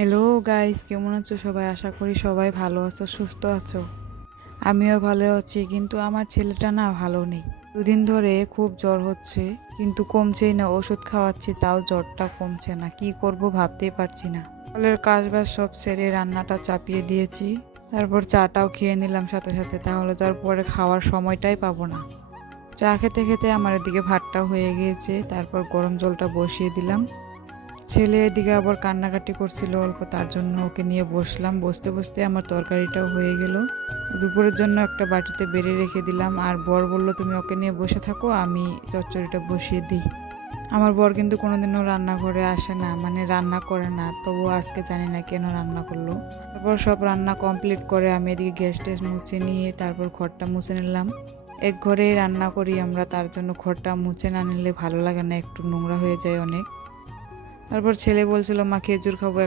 Hello guys, কেমন আছো সবাই? আশা করি সবাই ভালো আছো, সুস্থ আছো। আমিও ভালো আছি, কিন্তু আমার ছেলেটা না ভালো নেই। দুদিন ধরে খুব জ্বর হচ্ছে, কিন্তু কমছেই না। ওষুধ খাওয়াচ্ছি, তাও জ্বরটা কমছে না। কি করব ভাবতেই পারছি না। সকালের কাজবাজ সব সেরে রান্নাটা চাপিয়ে দিয়েছি, তারপর চাটাও খেয়ে নিলাম সাথে সাথে। তাহলে তো আর পরে খাওয়ার সময়টাই পাবো না। চা খেতে খেতে আমার এদিকে ভাতটাও হয়ে গিয়েছে, তারপর গরম জলটা বসিয়ে দিলাম। ছেলে এদিকে আবার কান্নাকাটি করছিল অল্প, তার জন্য ওকে নিয়ে বসলাম। বসতে বসতে আমার তরকারিটাও হয়ে গেল। দুপুরের জন্য একটা বাটিতে বেড়ে রেখে দিলাম, আর বর বলল তুমি ওকে নিয়ে বসে থাকো, আমি চচ্চড়িটা বসিয়ে দিই। আমার বর কিন্তু কোনোদিনও রান্নাঘরে আসে না, মানে রান্না করে না, তবু আজকে জানি না কেন রান্না করলো। তারপর সব রান্না কমপ্লিট করে আমি এদিকে গ্যাস ট্যাস মুছে নিয়ে তারপর ঘরটা মুছে নিলাম। এক ঘরেই রান্না করি আমরা, তার জন্য ঘরটা মুছে না নিলে ভালো লাগে না, একটু নোংরা হয়ে যায় অনেক। তারপর ছেলে বলছিল মা খেজুর খাবো,